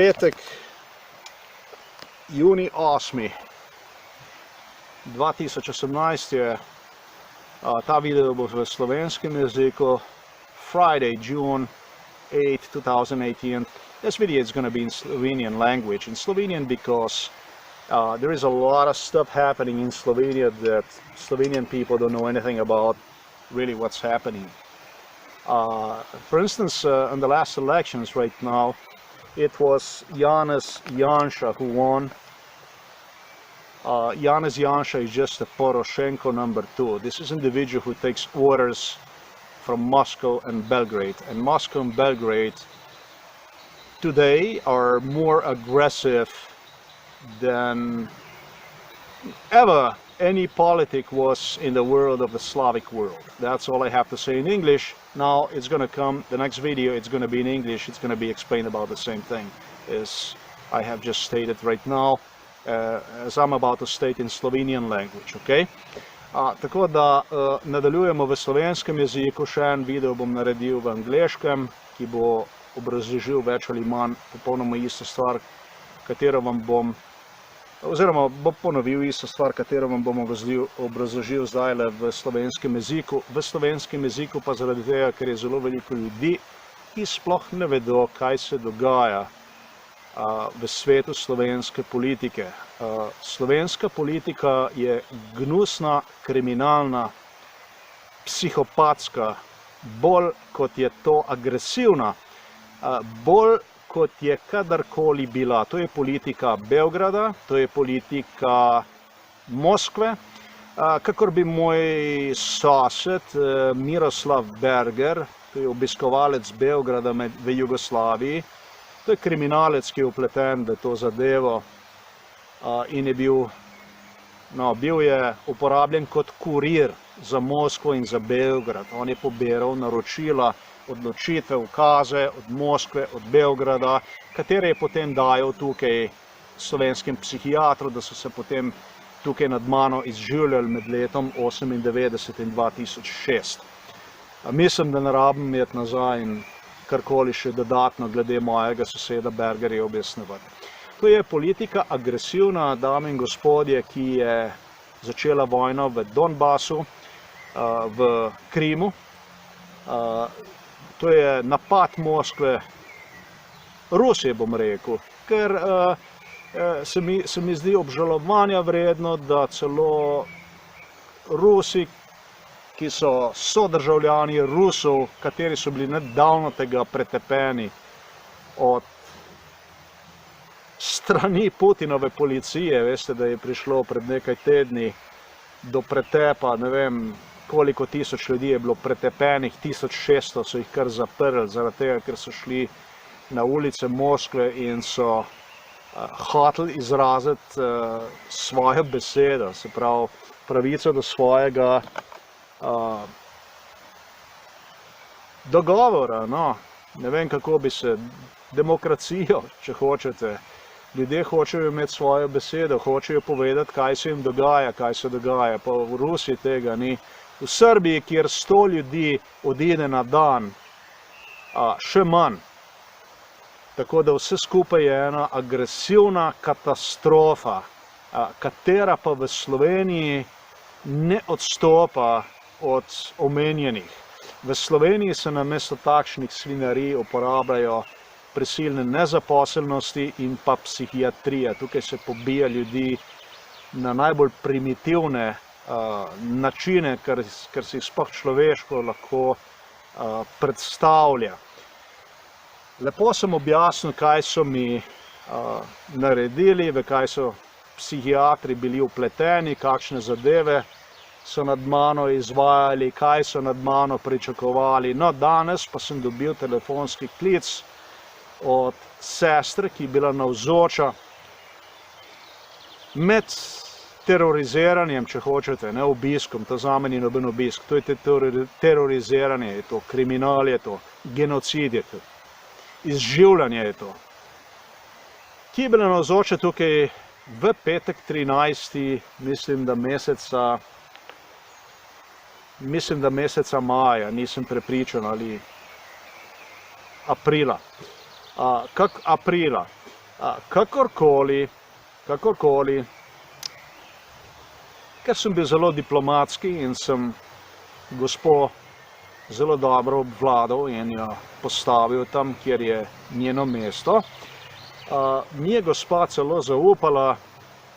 petek, junij 8. 2018 je, ta video bo v slovenskem jeziku, Friday, June 8, 2018. This video is going to be in Slovenian language. In Slovenian because there is a lot of stuff happening in Slovenia that Slovenian people don't know anything about really what's happening. For instance, in the last elections right now, it was Janez Janša who won. Janez Janša is just a Poroshenko number 2. This is an individual who takes orders from Moscow and Belgrade. And Moscow and Belgrade today are more aggressive than ever any politic was in the world of the Slavic world. That's all I have to say in English. Now it's going to come, the next video, it's going to be in English. It's going to be explained about the same thing as I have just stated right now, as I'm about to state in Slovenian language, okay? Tako da nadaljujemo v slovenskem jeziku, še en video bom naredil v angleškem, ki bo obrazložil več ali manj popolnoma isto stvar, katero vam bom, oziroma bo ponovil isto stvar, katero vam bom obrazložil zdaj v slovenskem jeziku. V slovenskem jeziku pa zaradi tega, ker je zelo veliko ljudi, ki sploh ne vedo, kaj se dogaja v svetu slovenske politike. Slovenska politika je gnusna, kriminalna, psihopatska, bolj kot je to agresivna, bolj kot je kadarkoli bila. To je politika Beograda, to je politika Moskve, kakor bi moj sosed Miroslav Berger, to je obiskovalec Beograda v Jugoslaviji, to je kriminalec, ki je upleten v to zadevo in je bil je uporabljen kot kurir za Moskvo in za Beograd. On je pobiral naročila, odločitve, ukaze od Moskve, od Beograda, katere je potem dajal tukaj slovenskim psihiatru, da so se potem tukaj nad mano izživljali med letom 1998 in 2006. Mislim, da ne rabim imeti nazaj in karkoli še dodatno glede mojega soseda Bergerja objasnjevati. To je politika agresivna, dame in gospodje, ki je začela vojno v Donbasu, v Krimu. To je napad Moskve, Rusije bom rekel, ker se mi zdi obžalovanja vredno, da celo Rusi, ki so sodržavljani Rusov, kateri so bili nedavno tega pretepeni od strani Putinove policije. Veste, da je prišlo pred nekaj tedni do pretepa, ne vem, koliko tisoč ljudi je bilo pretepenih, 1600 so jih kar zaprli, zaradi tega, ker so šli na ulice Moskve in so hoteli izraziti svojo besedo, se pravi pravico do svojega dogovora, no, ne vem kako bi se, demokracijo, če hočete. Ljudje hočejo imeti svojo besedo, hočejo povedati, kaj se jim dogaja, kaj se dogaja, pa v Rusiji tega ni. V Srbiji, kjer 100 ljudi odide na dan, še manj. Tako da vse skupaj je ena agresivna katastrofa, katera pa v Sloveniji ne odstopa od omenjenih. V Sloveniji se namesto takšnih svinjarij uporabljajo prisilne nezaposlenosti in pa psihiatrija. Tukaj se pobija ljudi na najbolj primitivne načine, kar si sploh človeško lahko predstavlja. Lepo sem objasnil, kaj so mi naredili, v kaj so psihiatri bili vpleteni, kakšne zadeve so nad mano izvajali, kaj so nad mano pričakovali. No, danes pa sem dobil telefonski klic od sestre, ki je bila navzoča med teroriziranjem, če hočete, ne obiskom, to zame ni noben obisk, to je teroriziranje, je to kriminal, je to genocid, je to izživljanje, je to. Ki je bila navzoča tukaj v petek 13. mislim, da meseca maja, nisem prepričan, ali aprila. Aprila. Kakorkoli, ker sem bil zelo diplomatski in sem gospo zelo dobro obvladal in jo postavil tam, kjer je njeno mesto, mi je gospa celo zaupala,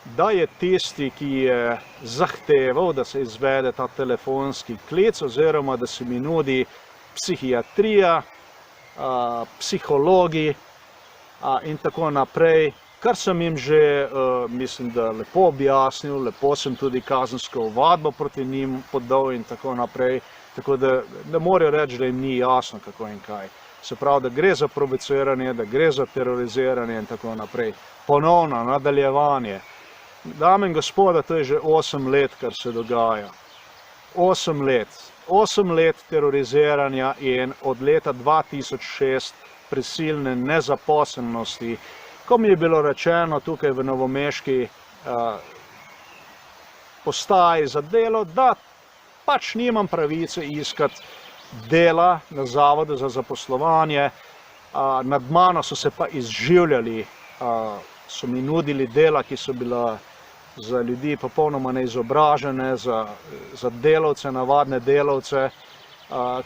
da je tisti, ki je zahteval, da se izvede ta telefonski klic, oziroma da se mi nudi psihiatrija, psihologi in tako naprej, kar sem jim že, mislim, da lepo objasnil, lepo sem tudi kazensko ovadbo proti njim podal in tako naprej, tako da ne morejo reči, da jim ni jasno, kako in kaj. Se pravi, da gre za provociranje, da gre za teroriziranje in tako naprej. Ponovno nadaljevanje. Dame in gospoda, to je že 8 let, kar se dogaja. 8 let. 8 let teroriziranja in od leta 2006 prisilne nezaposlenosti, ko mi je bilo rečeno tukaj v novomeški postaji za delo, da pač nimam pravice iskati dela na Zavodu za zaposlovanje, nad mano so se pa izživljali, so mi nudili dela, ki so bila za ljudi popolnoma neizobražene, za delavce, navadne delavce,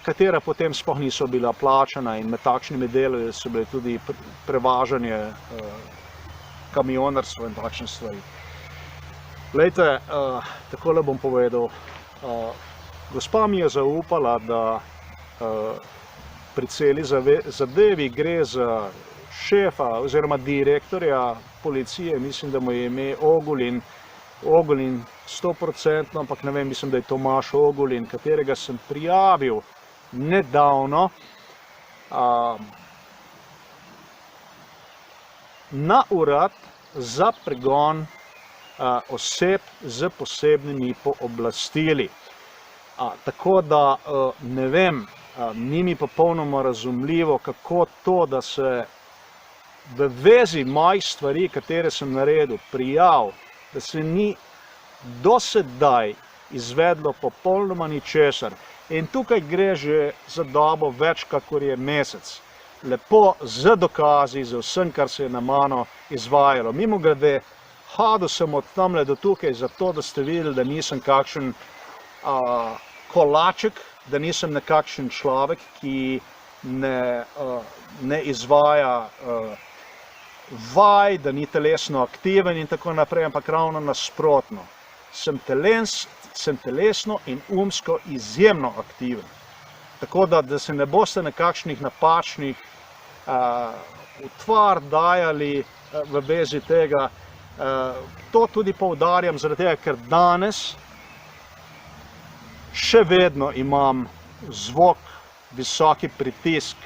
katera potem sploh niso bila plačana in med takšnimi deli so bile tudi prevažanje, kamionarstvo in takšne stvari. Glejte, takole bom povedal, gospa mi je zaupala, da pri celi zadevi gre za šefa oziroma direktorja policije, mislim, da mu je ime Ogulin 100%, ampak ne vem, mislim, da je Tomaž Ogulin, katerega sem prijavil nedavno na urad za pregon oseb z posebnimi pooblastili. Tako da ne vem, ni mi popolnoma razumljivo, kako to, da se v vezi mojih stvari, katere sem naredil, prijav, da se ni do sedaj izvedlo popolnoma ničesar. In tukaj gre že za dobo več, kakor je mesec. Lepo z dokazi, z vsem, kar se je na mano izvajalo. Mimogrede, hodil sem od tamle do tukaj zato, da ste videli, da nisem kakšen kolaček, da nisem nekakšen človek, ki ne izvaja vaj, da ni telesno aktiven in tako naprej, ampak ravno nasprotno. Sem telesno in umsko izjemno aktiven. Tako da se ne boste nekakšnih napačnih utvar dajali v vezi tega. To tudi poudarjam zaradi tega, ker danes še vedno imam zvok, visoki pritisk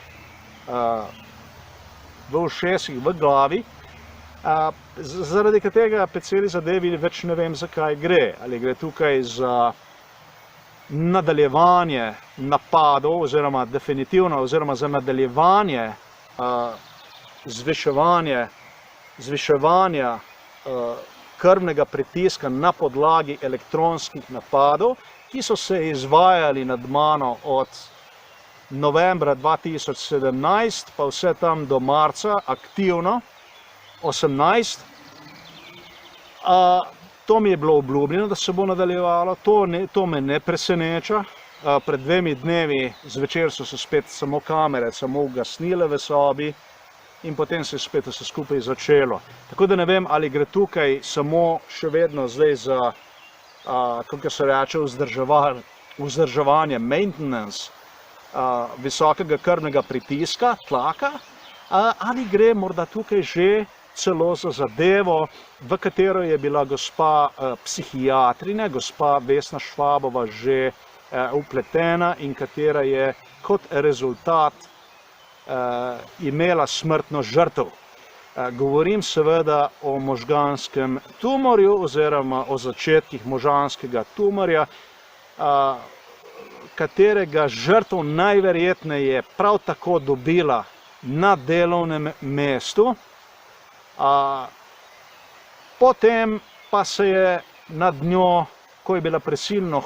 v ušesih, v glavi, zaradi katerega pri celi zadevi več ne vem, zakaj gre. Ali gre tukaj za nadaljevanje napadov, oziroma definitivno, oziroma za nadaljevanje zviševanja krvnega pritiska na podlagi elektronskih napadov, ki so se izvajali nad mano od novembra 2017, pa vse tam do marca, aktivno, 18. To mi je bilo obljubljeno, da se bo nadaljevalo, to me ne preseneča. Pred 2 dnevi zvečer so se spet samo kamere, samo ugasnile v sobi in potem se je spet vse skupaj začelo. Tako da ne vem, ali gre tukaj samo še vedno zdaj za, kako se reče, vzdrževanje, maintenance visokega krvnega pritiska, tlaka, ali gre morda tukaj že celo za zadevo, v katero je bila gospa psihiatrina, gospa Vesna Švabova že vpletena in katera je kot rezultat imela smrtno žrtev. Govorim seveda o možganskem tumorju oziroma o začetkih možganskega tumorja, katerega žrtev najverjetneje prav tako dobila na delovnem mestu. Potem pa se je nad njo, ko je bila prisilno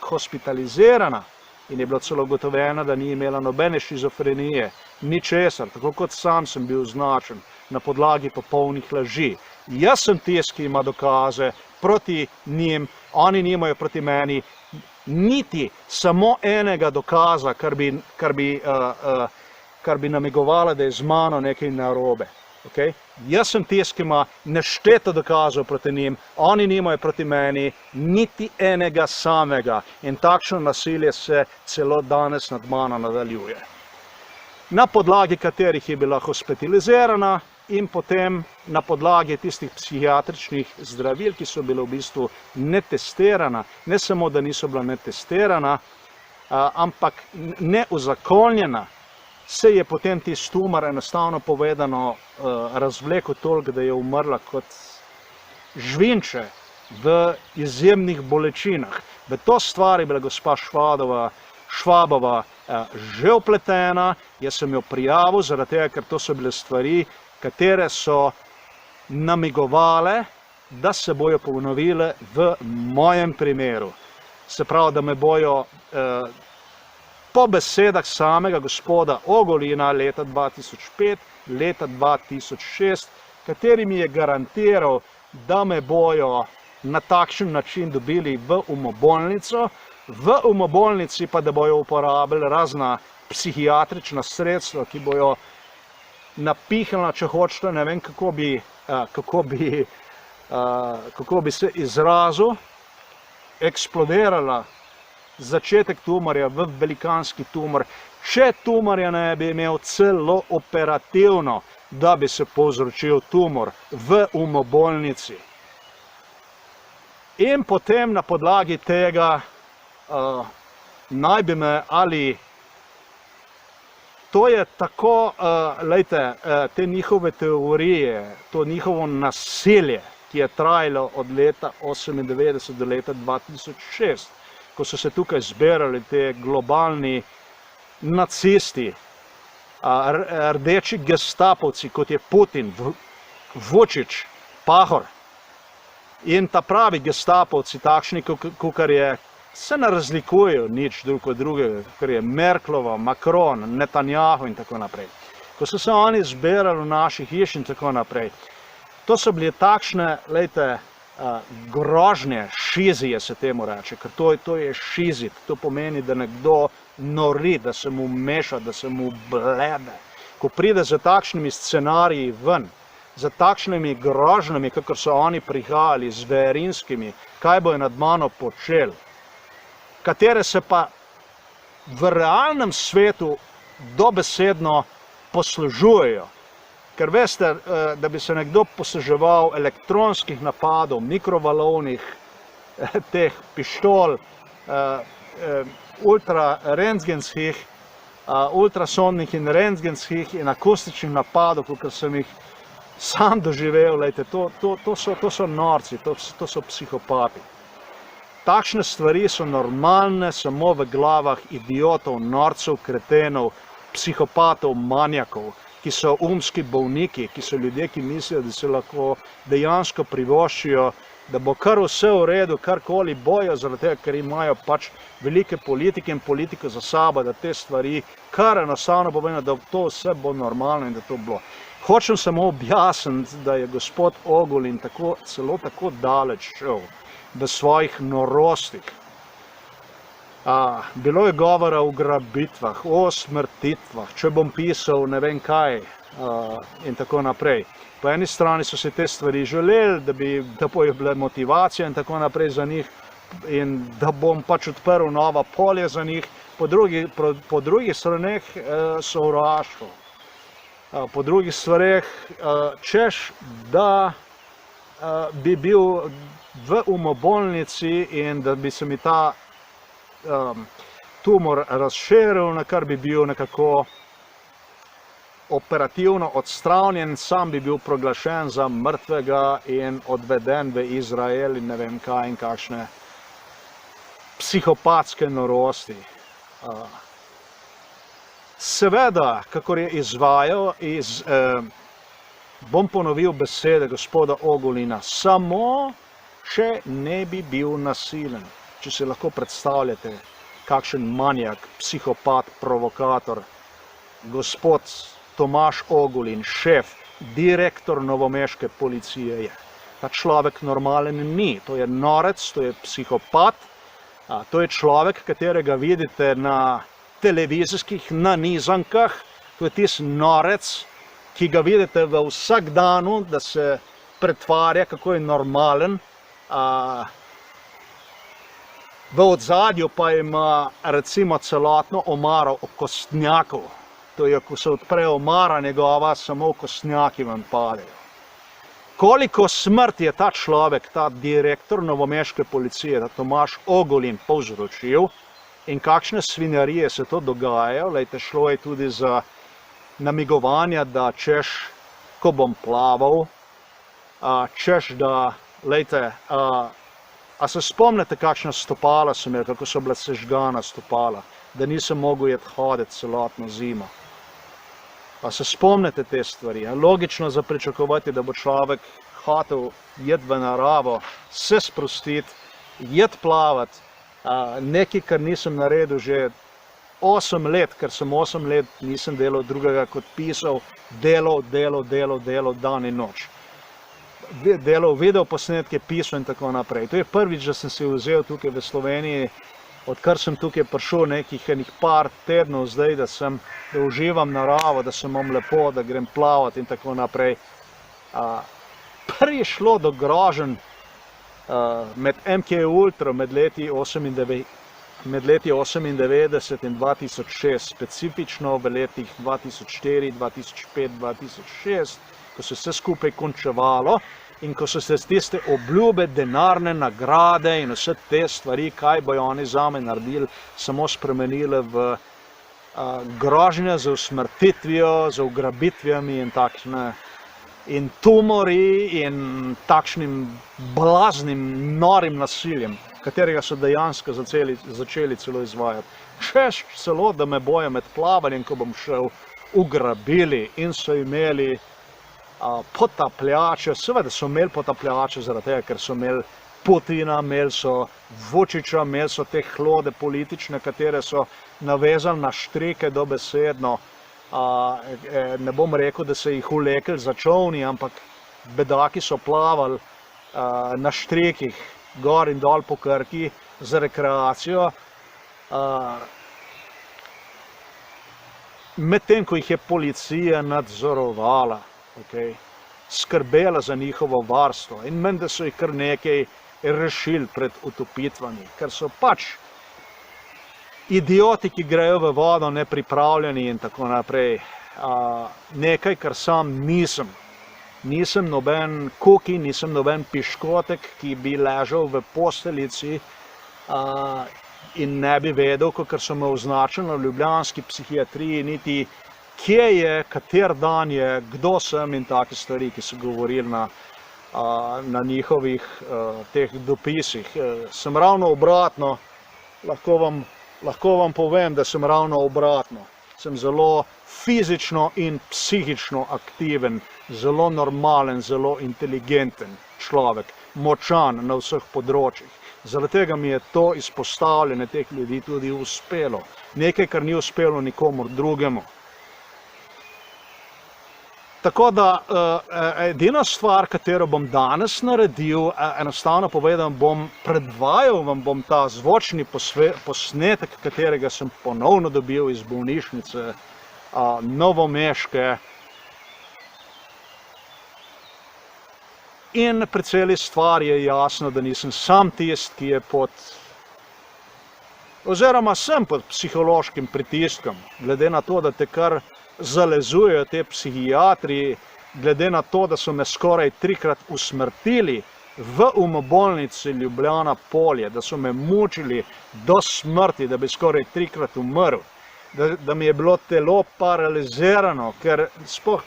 hospitalizirana in je bilo celo ugotovljeno, da ni imela nobene šizofrenije, ničesar, tako kot sam sem bil označen, na podlagi popolnih laži. Jaz sem tisti, ki ima dokaze proti njim, oni nimajo proti meni niti samo enega dokaza, kar bi namigovala, da je z mano nekaj narobe. Okay? Jaz sem tisti, ki ima nešteto dokazov proti njim, oni nimajo proti meni niti enega samega in takšno nasilje se celo danes nad mano nadaljuje. Na podlagi katerih je bila hospitalizirana in potem na podlagi tistih psihiatričnih zdravil, ki so bile v bistvu netestirana, ne samo, da niso bila netestirana, ampak neuzakonjena, se je potem tisti tumor enostavno povedano razvlekel toliko, da je umrla kot žvinče v izjemnih bolečinah. V to stvar je bila gospa Švabova že vpletena, jaz sem jo prijavil, zaradi tega, ker to so bile stvari, katere so namigovale, da se bojo ponovile v mojem primeru. Se pravi, da me bojo po besedah samega gospoda Ogulina leta 2005, leta 2006, kateri mi je garantiral, da me bojo na takšen način dobili v umobolnico, v umobolnici pa da bojo uporabili razna psihiatrična sredstva, ki bojo napihnila, če hočete, ne vem kako bi se izrazil, eksplodirala začetek tumorja v velikanski tumor, če tumorja ne bi imel celo operativno, da bi se povzročil tumor v umobolnici. In potem na podlagi tega naj bi me ali to je tako, lejte, te njihove teorije, to njihovo nasilje, ki je trajalo od leta 1998 do leta 2006, ko so se tukaj zbirali te globalni nacisti, rdeči gestapovci, kot je Putin, Vučić, Pahor, in ta pravi gestapovci, takšni, kakor je, se ne razlikujejo nič drug od drugega, kar je Merklova, Macron, Netanjahu in tako naprej. Ko so se oni zbirali v naših hiš in tako naprej, to so bile takšne, lejte, grožnje, šizije se temu reče, ker to je šizit, to pomeni, da nekdo nori, da se mu meša, da se mu blede. Ko pride za takšnimi scenariji ven, za takšnimi grožnjami, kakor so oni prihajali, zverinskimi, kaj bojo nad mano počeli, katere se pa v realnem svetu dobesedno poslužujejo. Ker veste, da bi se nekdo posluževal elektronskih napadov, mikrovalovnih, teh pištol, ultrarentgenskih, ultrasonnih in rentgenskih in akustičnih napadov, kakor sem jih sam doživel, lejte, to so norci, to so psihopati. Takšne stvari so normalne samo v glavah idiotov, norcev, kretenov, psihopatov, manjakov, ki so umski bolniki, ki so ljudje, ki mislijo, da se lahko dejansko privoščijo, da bo kar vse v redu, karkoli bojo, zaradi tega, ker imajo pač velike politike in politiko za sabo, da te stvari kar enostavno pomeni, da to vse bo normalno in da to bilo. Hočem samo objasniti, da je gospod Ogulin celo tako daleč šel v svojih norostih. Bilo je govora o ugrabitvah, o smrtitvah, če bom pisal ne vem kaj in tako naprej. Po eni strani so se te stvari želeli, da bojo bile motivacije in tako naprej za njih in da bom pač odprl nova polja za njih, po drugih straneh sovraštvo. Po drugih stvareh, češ, da bi bil v umobolnici in da bi se mi ta tumor razširil, na kar bi bil nekako operativno odstranjen, sam bi bil proglašen za mrtvega in odveden v Izrael in ne vem kaj in kakšne psihopatske norosti. Seveda, kakor je izvajal, bom ponovil besede gospoda Ogulina, samo če ne bi bil nasilen. Če se lahko predstavljate, kakšen manjak, psihopat, provokator, gospod Tomaž Ogulin, šef direktor novomeške policije je. Ta človek normalen ni, to je norec, to je psihopat, to je človek, katerega vidite na televizijskih nanizankah, to je tisti norec, ki ga vidite v vsakdanu, da se pretvarja, kako je normalen. V odzadju pa ima recimo celotno omaro okostnjakov. To je, ko se odpre omara njegova, samo okostnjaki vam padejo. Koliko smrti je ta človek, ta direktor novomeške policije, Tomaž Ogulin, povzročil in kakšne svinjarije se to dogajajo. Lejte, šlo je tudi za namigovanja, da češ, ko bom plaval, češ, da, lejte, a se spomnite, kakšna stopala sem imel, kako so bila sežgana stopala, da nisem mogel iti hoditi celotno zimo. Pa se spomnite te stvari. Logično za pričakovati, da bo človek hotel iti v naravo, se sprostiti, iti plavati, nekaj, kar nisem naredil že 8 let, ker sem 8 let nisem delal drugega kot pisal, delal dan in noč. Delal video posnetke, pisal in tako naprej. To je prvič, da sem si vzel tukaj v Sloveniji, odkar sem tukaj prišel nekih par tednov zdaj, da uživam naravo, da se imam lepo, da grem plavati in tako naprej. Prvi je šlo do groženj med MK Ultra med leti 98 in 2006, specifično v letih 2004, 2005, 2006, ko se vse skupaj končevalo in ko so se tiste obljube, denarne nagrade in vse te stvari, kaj bojo oni zame naredili, samo spremenile v grožnje z usmrtitvijo, z ugrabitvami in takšne, in tumori in takšnim blaznim, norim nasiljem, katerega so dejansko začeli celo izvajati. Češ celo, da me bojo med plavanjem, ko bom šel, ugrabili in so imeli potapljače. Seveda so imeli potapljače zaradi tega, ker so imeli Putina, imeli so Vučića, imeli so te hlode politične, katere so navezali na štrike dobesedno. Ne bom rekel, da se jih vlekli za čolni, ampak bedaki so plavali na štrikih gor in dol po Krki za rekreacijo. Medtem, ko jih je policija nadzorovala, skrbela za njihovo varstvo in menda so jih kar nekaj rešili pred utopitvami, ker so pač idioti, ki grejo v vodo nepripravljeni in tako naprej. Nekaj, kar sam nisem. Nisem noben kuki, nisem noben piškotek, ki bi ležal v posteljici in ne bi vedel, ker so me označili na ljubljanski psihiatriji, niti kje je, kater dan je, kdo sem in take stvari, ki so govorili na njihovih teh dopisih. Sem ravno obratno, lahko vam povem, da sem ravno obratno. Sem zelo fizično in psihično aktiven, zelo normalen, zelo inteligenten človek, močan na vseh področjih. Zaradi tega mi je to izpostavljanje teh ljudi tudi uspelo. Nekaj, kar ni uspelo nikomur drugemu. Tako da edina stvar, katero bom danes naredil, enostavno povedam, predvajal vam bom ta zvočni posnetek, katerega sem ponovno dobil iz bolnišnice novomeške. In pri celi stvari je jasno, da nisem sam tist, ki je oziroma sem pod psihološkim pritiskom, glede na to, da te kar zalezujejo te psihiatri, glede na to, da so me skoraj 3-krat usmrtili v umobolnici Ljubljana Polje, da so me mučili do smrti, da bi skoraj 3-krat umrl, da mi je bilo telo paralizirano, ker sploh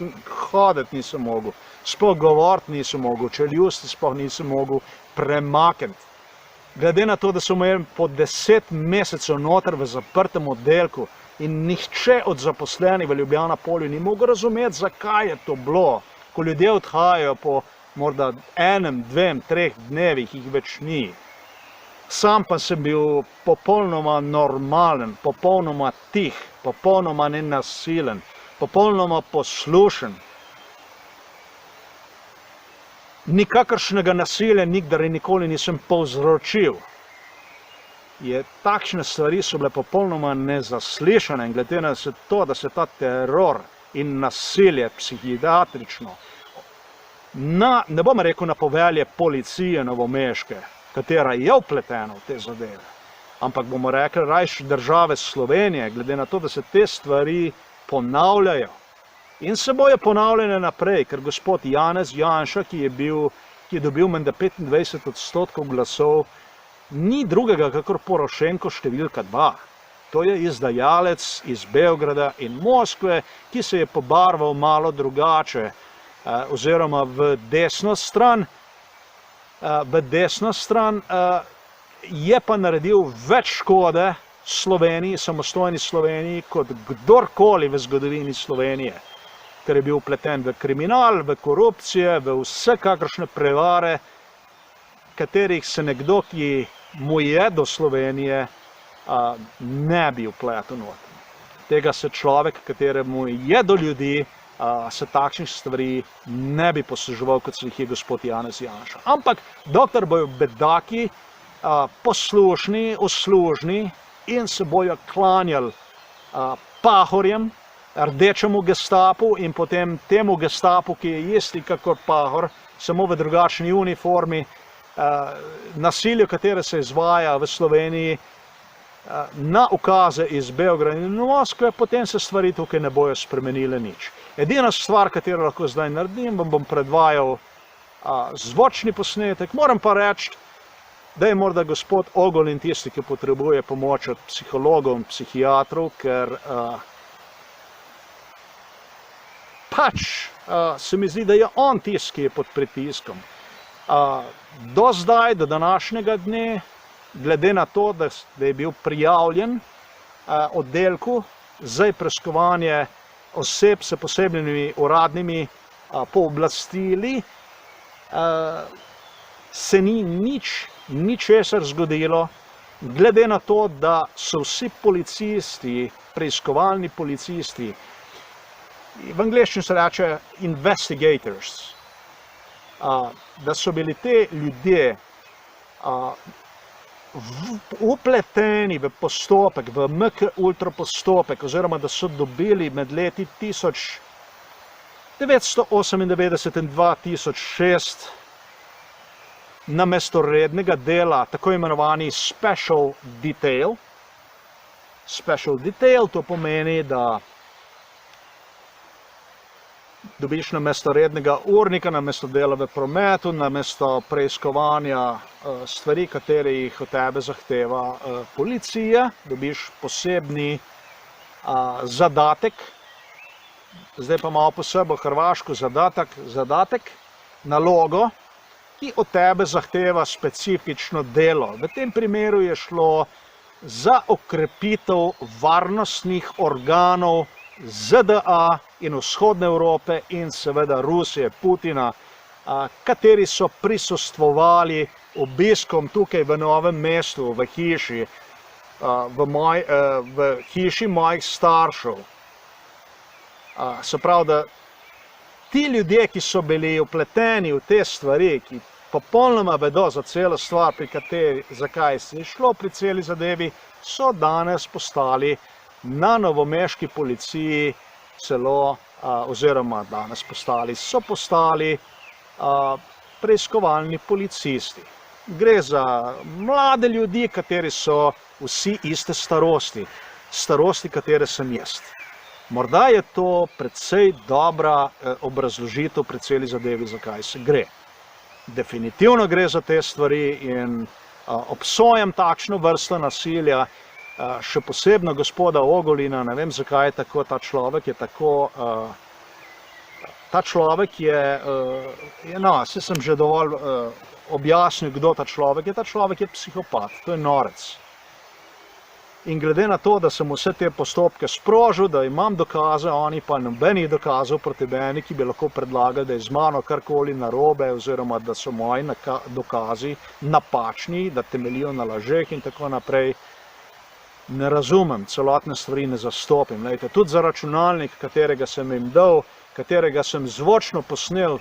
hoditi nisem mogel, sploh govoriti nisem mogel, čeljusti sploh nisem mogel premakniti. Glede na to, da so me po 10 mesecev noter v zaprtem oddelku in nihče od zaposlenih v Ljubljana Polju ni mogel razumeti, zakaj je to bilo, ko ljudje odhajajo po morda 1, 2, 3 dnevih, jih več ni. Sam pa sem bil popolnoma normalen, popolnoma tih, popolnoma nenasilen, popolnoma poslušen. nikakršnega nasilja nikdar in nikoli nisem povzročil. Takšne stvari so bile popolnoma nezaslišane in glede na to, da se ta teror in nasilje psihiatrično ne bom rekel na povelje policije novomeške, katera je vpletena v te zadeve, ampak bomo rekli rajši države Slovenije, glede na to, da se te stvari ponavljajo in se bojo ponavljene naprej, ker gospod Janez Janša, ki je dobil menda 25% glasov, ni drugega kakor Porošenko številka 2. To je izdajalec iz Beograda in Moskve, ki se je pobarval malo drugače, oziroma v desno stran. Je pa naredil več škode Sloveniji, samostojni Sloveniji, kot kdorkoli v zgodovini Slovenije, ker je bil vpleten v kriminal, v korupcije, v vsekakršne prevare, katerih se nekdo, ki mu je do Slovenije, ne bi vpletel noter. Tega se človek, kateremu je do ljudi, se takšnih stvari ne bi posluževal, kot se jih je gospod Janez Janša. Ampak dokler bojo bedaki poslušni, uslužni in se bojo klanjali pahorjem, rdečemu gestapu in potem temu gestapu, ki je isti kakor pahor, samo v drugačni uniformi, nasilju, katere se izvaja v Sloveniji, na ukaze iz Beograda in Moskve, potem se stvari tukaj ne bojo spremenile nič. Edina stvar, katero lahko zdaj naredim, vam bom predvajal zvočni posnetek. Moram pa reči, da je morda gospod Ogulin tisti, ki potrebuje pomoč od psihologov in psihiatrov, ker se mi zdi, da je on tisti, ki je pod pritiskom. Do zdaj, do današnjega dne, glede na to, da je bil prijavljen oddelku za preiskovanje oseb s posebnimi uradnimi pooblastili, se ni ničesar zgodilo, glede na to, da so vsi policisti, preiskovalni policisti, v angleščini se reče investigators, da so bili te ljudje vpleteni v postopek, v MK ultra postopek, oziroma da so dobili med leti 1998 in 2006 namesto rednega dela tako imenovani special detail. Special detail to pomeni, da dobiš namesto rednega urnika, namesto dela v prometu, namesto preiskovanja stvari, katere jih od tebe zahteva policija, dobiš posebni zadatek, zdaj pa malo posebej hrvaško zadatek, nalogo, ki od tebe zahteva specifično delo. V tem primeru je šlo za okrepitev varnostnih organov ZDA in vzhodne Evrope in seveda Rusije, Putina, kateri so prisostvovali obiskom tukaj v Novem mestu, v hiši mojih staršev. Se pravi, da ti ljudje, ki so bili vpleteni v te stvari, ki popolnoma vedo za celo stvar, zakaj se je šlo pri celi zadevi, so danes postali na novomeški policiji celo, oziroma so postali preiskovalni policisti. Gre za mlade ljudi, kateri so vsi iste starosti, katere sem jaz. Morda je to precej dobra obrazložitev pri celi zadevi, zakaj se gre. Definitivno gre za te stvari in obsojam takšno vrsto nasilja, še posebno gospoda Ogulina, ne vem zakaj je tako, ta človek je, saj sem že dovolj objasnil, kdo ta človek je psihopat, to je norec. In glede na to, da sem vse te postopke sprožil, da imam dokaze, oni pa nobenih dokazov proti meni, ki bi lahko predlagali, da je z mano karkoli narobe, oziroma da so moji dokazi napačni, da temeljijo na lažeh in tako naprej, ne razumem, celotne stvari ne zastopim. Lejte, tudi za računalnik, katerega sem jim dal, katerega sem zvočno posnel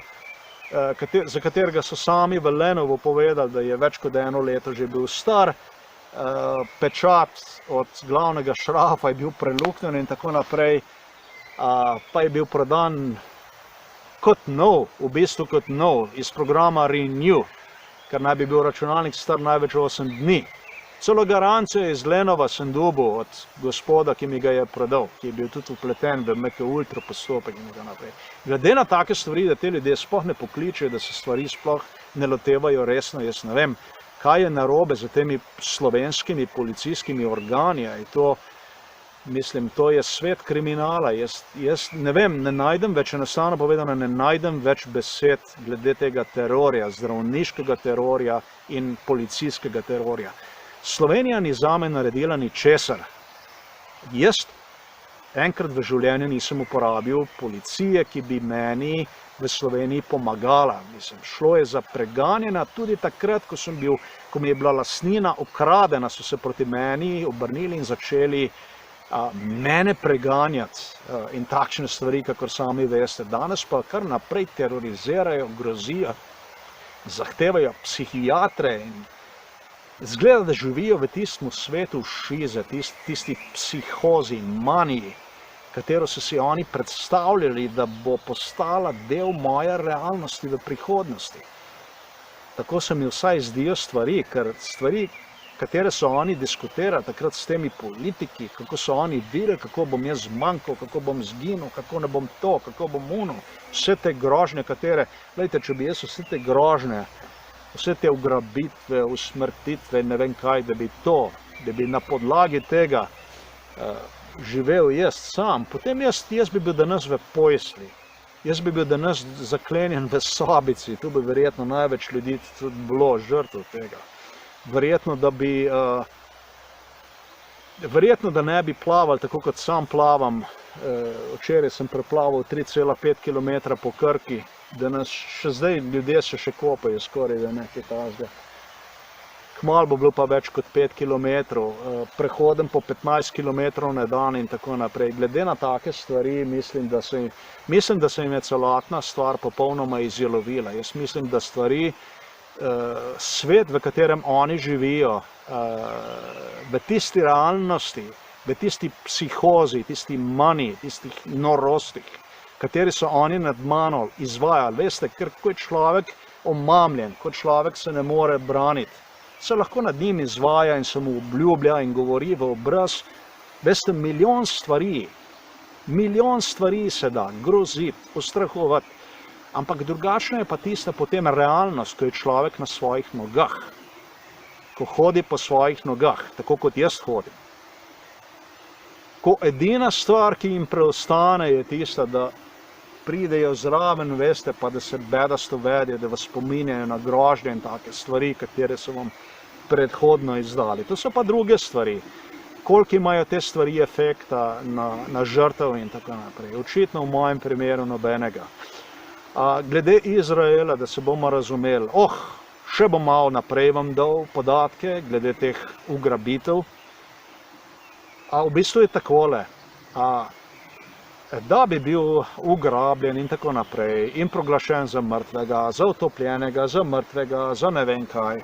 za katerega so sami v Lenovu povedali, da je več kot 1 leto že bil star, pečat od glavnega šrafa je bil preluknjen in tako naprej, pa je bil prodan kot nov, v bistvu kot nov, iz programa Renew, ker naj bi bil računalnik star največ 8 dni. Celo garancijo iz Lenova sem dobil od gospoda, ki mi ga je prodal, ki je bil tudi vpleten v MK Ultra postopek in tako naprej. Glede na take stvari, da te ljudje sploh ne pokličejo, da se stvari sploh ne lotevajo resno, jaz ne vem, kaj je narobe z temi slovenskimi policijskimi organi. Mislim, to je svet kriminala. Jaz ne vem, ne najdem več, enostavno povedano, ne najdem več besed glede tega terorja, zdravniškega terorja in policijskega terorja. Slovenija ni zame naredila ničesar. Jaz enkrat v življenju nisem uporabil policije, ki bi meni v Sloveniji pomagala. Mislim, šlo je za preganjena tudi takrat, ko mi je bila lastnina ukradena, so se proti meni obrnili in začeli mene preganjati in takšne stvari, kakor sami veste. Danes pa kar naprej terorizirajo, grozijo, zahtevajo psihiatre in zgleda, da živijo v tistem svetu šize, tisti psihozi in maniji, katero so si oni predstavljali, da bo postala del moje realnosti v prihodnosti. Tako se mi vsaj zdijo stvari, ker stvari, katere so oni diskutirali takrat s temi politiki, kako so oni videli, kako bom jaz zmanjkal, kako bom zginil, kako ne bom to, kako bom ono, vse te grožnje, katere, gledajte, če bi jaz vse te grožnje, vse te ugrabitve, usmrtitve, ne vem kaj, da bi na podlagi tega živel jaz sam, potem jaz bi bil danes v pojsli, jaz bi bil danes zaklenjen v sobici, tu bi verjetno največ ljudi tudi bilo žrtev tega. Verjetno, da ne bi plaval tako, kot sam plavam. Včeraj sem preplaval 3,5 km po Krki, danes še zdaj ljudje se še kopajo skoraj, da nekaj takega. Kmalu bo bilo pa več kot 5 km, prehodem po 15 km na dan in tako naprej. Glede na take stvari mislim, da se jim je celotna stvar popolnoma izjalovila. Jaz mislim, da stvari, svet, v katerem oni živijo, v tisti realnosti, v tisti psihozi, tisti maniji, tistih norostih, kateri so oni nad mano izvajali. Veste, ker ko je človek omamljen, ko človek se ne more braniti, se lahko nad njim izvaja in se mu obljublja in govori v obraz. Veste, milijon stvari se da groziti, ustrahovati, ampak drugačna je pa tista potem realnost, ko je človek na svojih nogah, ko hodi po svojih nogah, tako kot jaz hodim. Ko edina stvar, ki jim preostane, je tista, da pridejo zraven, veste, pa da se bedasto vedijo, da vas spominjajo na grožnje in take stvari, katere so vam predhodno izdali. To so pa druge stvari. Koliko imajo te stvari efekta na žrtev in tako naprej. Očitno v mojem primeru nobenega. Glede Izraela, da se bomo razumeli, še bom malo naprej vam dal podatke glede teh ugrabitev. V bistvu je takole, da bi bil ugrabljen in tako naprej in proglašen za mrtvega, za utopljenega, za mrtvega, za ne vem kaj.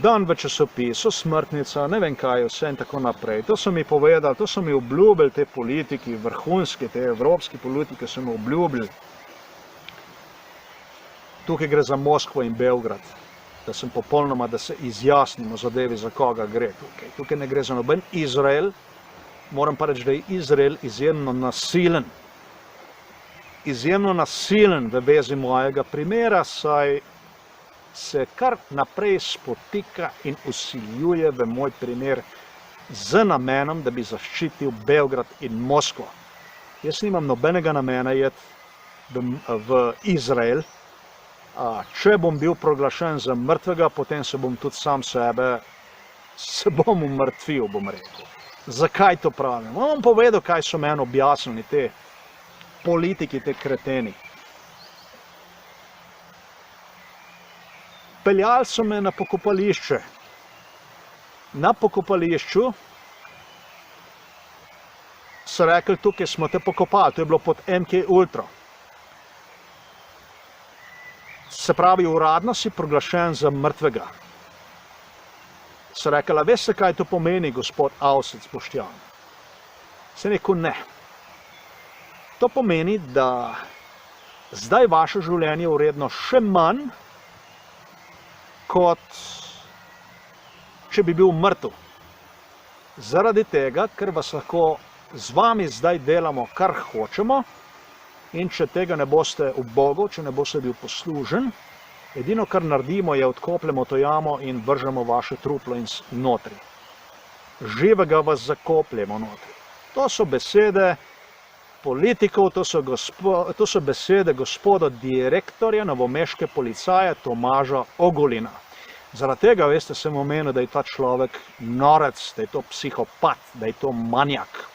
Dan v časopisu, smrtnica, ne vem kaj, vse in tako naprej. To so mi povedali, to so mi obljubili te politiki, vrhunski, te evropski politiki so mi obljubili. Tukaj gre za Moskvo in Beograd, da se izjasnimo zadevi, za koga gre tukaj. Tukaj ne gre za noben Izrael, moram pa reči, da je Izrael izjemno nasilen v vezi mojega primera, saj se kar naprej spotika in vsiljuje v moj primer z namenom, da bi zaščitil Beograd in Moskvo. Jaz nimam nobenega namena iti v Izrael. Če bom bil proglašen za mrtvega, potem se bom tudi sam se bom umrtvil, bom rekel. Zakaj to pravim? Bom povedal, kaj so meni objasnili te politiki, te kreteni. Peljali so me na pokopališče. Na pokopališču so rekli, tukaj smo te pokopali, to je bilo pod MK Ultra. Se pravi, uradno si proglašen za mrtvega. So rekla, veste, kaj to pomeni, gospod Avsec Boštjan? Se rekel, ne. To pomeni, da zdaj vaše življenje je vredno še manj, kot če bi bil mrtev. Zaradi tega, ker vas lahko z vami zdaj delamo, kar hočemo, in če tega ne boste ubogel, če ne boste bil poslužen, edino, kar naredimo, je odkopljemo to jamo in vržemo vaše truplo notri. Živega vas zakopljemo notri. To so besede politikov, to so besede gospoda direktorja novomeške policaje Tomaža Ogulina. Zaradi tega, veste, sem omenil, da je ta človek norec, da je to psihopat, da je to manjak.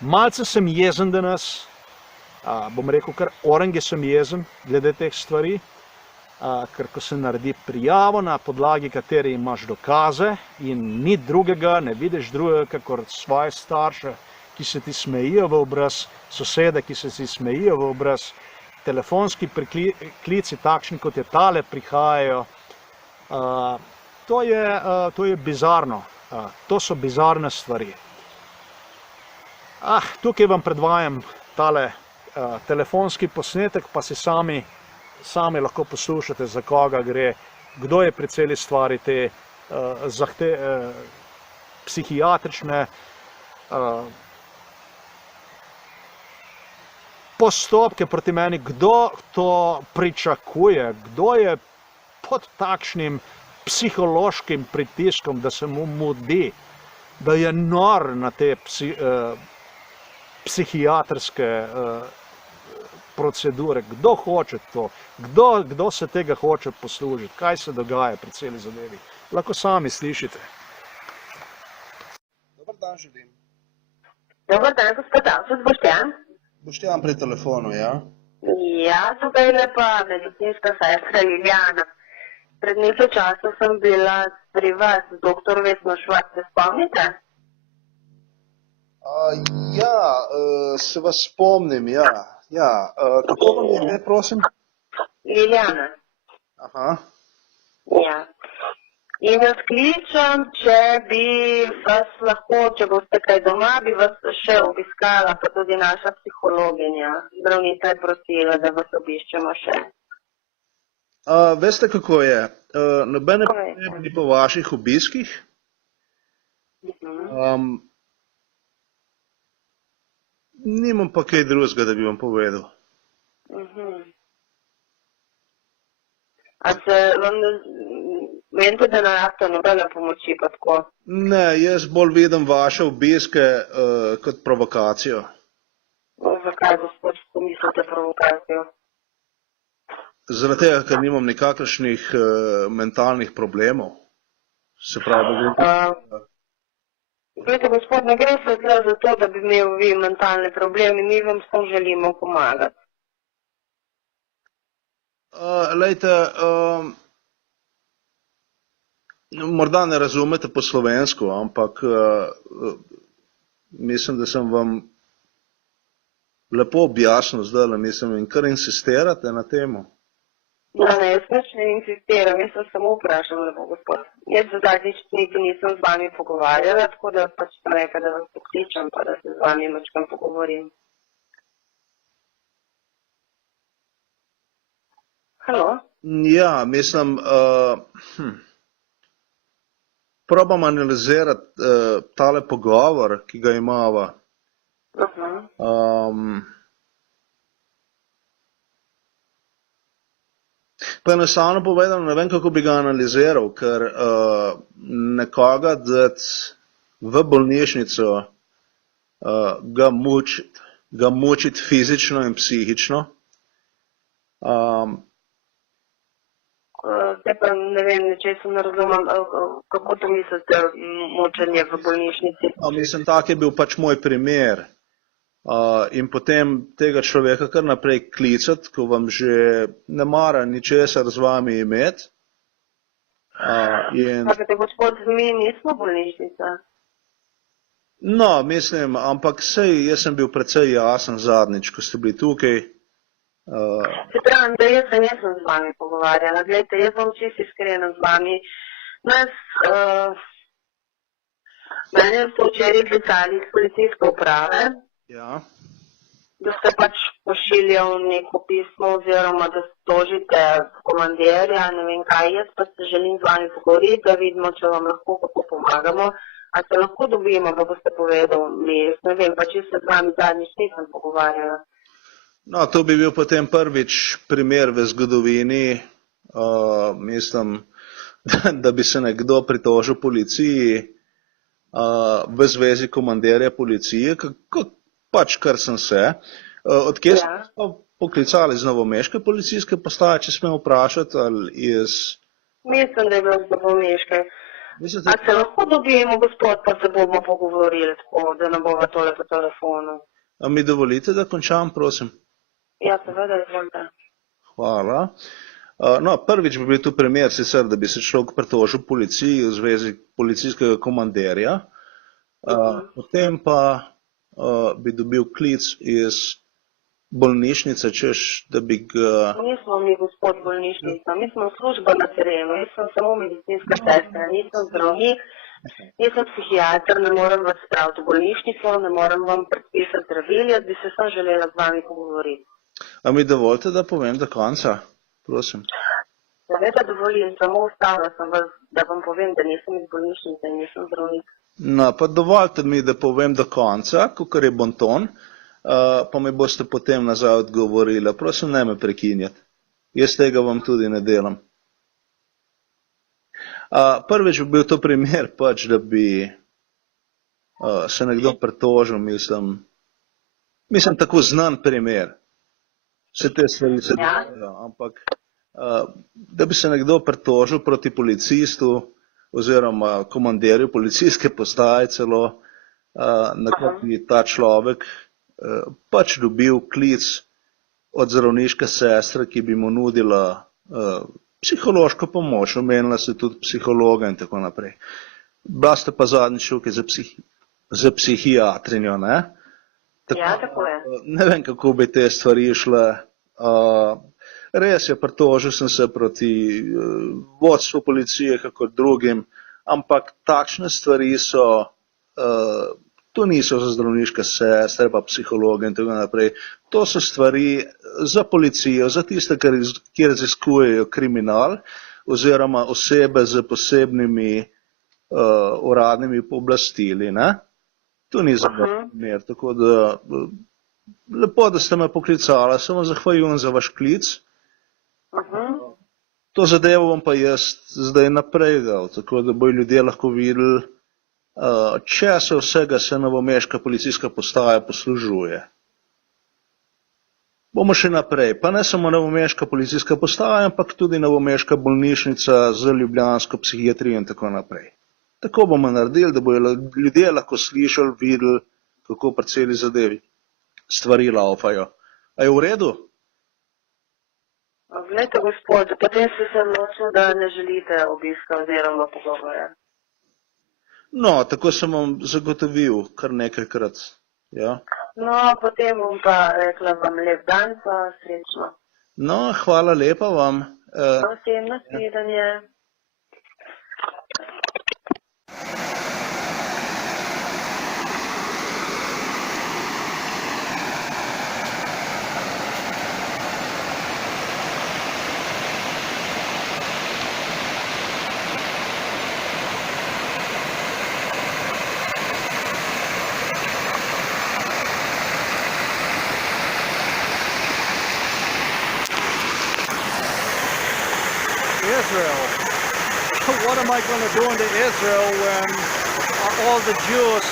Malce sem jezen danes, bom rekel, kar orange sem jezen glede teh stvari, ker ko se naredi prijavo, na podlagi katere imaš dokaze in ni drugega, ne vidiš drugega, kakor svoje starše, ki se ti smejijo v obraz, sosede, ki se ti smejijo v obraz, telefonski klici takšni, kot je tale, prihajajo. To je bizarno. To so bizarne stvari. Tukaj vam predvajam tale telefonski posnetek, pa si sami lahko poslušate, za koga gre, kdo je pri celi stvari te psihiatrične postopke proti meni, kdo to pričakuje, kdo je pod takšnim psihološkim pritiskom, da se mu mudi, da je nor na te psihiatrske procedure. Kdo hoče to? Kdo se tega hoče poslužiti? Kaj se dogaja pri celi zadevi? Lahko sami slišite. Dobar dan želim. Dobar dan, gospod Avsec Boštjan. Boštjan pri telefonu, ja? Ja, tukaj je pa medicinska sestra Liljana. Pred nekaj časa sem bila pri vas z doktor Vesno Švarc, se spomnite? Se vas spomnim, ja. Kako vam je ime, prosim? Liljana. Aha. Ja. In jaz kličem, če bi vas lahko, če boste kaj doma, bi vas še obiskala, pa tudi naša psihologinja. Zdravnica je prosila, da vas obiščemo še. Veste, kako je? Nobene potrebe po vaših obiskih. Nimam pa kaj drugega, da bi vam povedal. A se vam menite, da ne rabite nobene pomoči pa tako? Ne, jaz bolj vidim vaše obiske kot provokacijo. Zakaj, gospod, mislite provokacijo? Zaradi tega, ker nimam nikakršnih mentalnih problemov. Se pravi, Glejte, gospod, ne gre se za to, da bi imel vi mentalne probleme, mi vam samo želimo pomagati. Lejte, morda ne razumete po slovensko, ampak mislim, da sem vam lepo objasnil zdaj, mislim, in kar insistirate na temu. Ne, jaz pač ne insistiram, jaz sem samo vprašal, lepo gospod. Jaz zadnjič niti nisem z vami pogovarjala, tako da pač sem rekla, da vas pokličem, pa da se z vami mačkam pogovorim. Halo? Ja, mislim, probam analizirati tale pogovor, ki ga imava. Pa enostavno povedano, ne vem, kako bi ga analiziral, ker nekoga dati v bolnišnico, ga mučiti fizično in psihično. Zdaj pa ne vem, nečesa ne razumem, kako to mislite, mučenje v bolnišnici? Mislim, tak je bil pač moj primer. In potem tega človeka kar naprej klicati, ko vam že ne mara ničesar z vami imeti. Čakajte, gospod, mi nismo bolnišnica. No, mislim, ampak sej, jaz sem bil precej jasen zadnjič, ko ste bili tukaj. Se pravim, da jaz se nisem z vami pogovarjala. Glejte, jaz bom čisto iskrena z vami. Mene so včeraj klicali iz policijske uprave, Ja. da ste pač pošiljal neko pismo oziroma da tožite komandirja, ne vem kaj, jaz pa se želim z vami pogovoriti, da vidimo, če vam lahko kako pomagamo. A se lahko dobimo, pa boste povedal mi, jaz ne vem, pa če se z vami zadnjič nisem pogovarjala. No, to bi bil potem prvič primer v zgodovini, mislim, da bi se nekdo pritožil policiji v zvezi komandirja policije, pač kar sem se. Odkje ste poklicali z novomeške policijske postaje, če smem vprašati, ali iz... Mislim, da je bilo z novomeške. Mislite... A se lahko dobimo, gospod, pa se bomo pogovorili tako, da ne bova tole po telefonu. A mi dovolite, da končam, prosim? Ja, seveda, izvolite. Hvala. No, prvič bi bil tu primer sicer, da bi se človek pritožil policiji v zvezi policijskega komanderja, potem pa bi dobil klic iz bolnišnice, češ, da bi ga... Nismo mi, gospod, bolnišnica, mi smo služba na terenu, jaz sem samo medicinska sestra, nisem zdravnik, nisem psihiater, ne morem vas spraviti v bolnišnico, ne morem vam predpisati zdravil, jaz bi se sem želela z vami pogovoriti. A mi dovolite, da povem do konca, prosim? Seveda dovolim, samo ustavila sem vas, da vam povem, da nisem iz bolnišnice in nisem zdravnik. No, pa dovolite mi, da povem do konca, kakor je bonton, pa mi boste potem nazaj odgovorili. Prosim, ne me prekinjati. Jaz tega vam tudi ne delam. Prvič bi bil to primer, pač, da bi se nekdo pritožil, mislim tako znan primer. Vse te stvari se dogajajo, ampak da bi se nekdo pritožil proti policistu oziroma komandirju policijske postaje celo, na kar bi ta človek pač dobil klic od zdravniške sestre, ki bi mu nudila psihološko pomoč, omenila se tudi psihologa in tako naprej. Bila ste pa zadnjič tukaj za psihiatrinjo, ne? Ja, tako je. Ne vem, kako bi te stvari šle. Res je, pritožil sem se proti vodstvu policije, kako drugim, ampak takšne stvari so, to niso za zdravniške sestre, pa psihologe in tako naprej. To so stvari za policijo, za tiste, ki raziskujejo kriminal, oziroma osebe z posebnimi uradnimi pooblastili, ne? To ni za primer, tako da lepo, da ste me poklicala, se vam zahvaljujem za vaš klic. To zadevo bom pa jaz zdaj naprej dal, tako da bojo ljudje lahko videli, če se vsega se novomeška policijska postaja poslužuje. Bomo še naprej, pa ne samo novomeška policijska postaja, ampak tudi novomeška bolnišnica z ljubljansko psihiatrijo in tako naprej. Tako bomo naredili, da bojo ljudje lahko slišali, videli, kako pri celi zadevi stvari laufajo. A je v redu? Glejte, gospod, potem ste se odločili, da ne želite obiska oziroma pogovora. No, tako sem vam zagotovil kar nekajkrat. Ja. No, potem bom pa rekla vam lep dan, pa srečno. No, hvala lepa vam. Prosim, nasvidenje. Israel. What am I going to do into Israel when all the Jews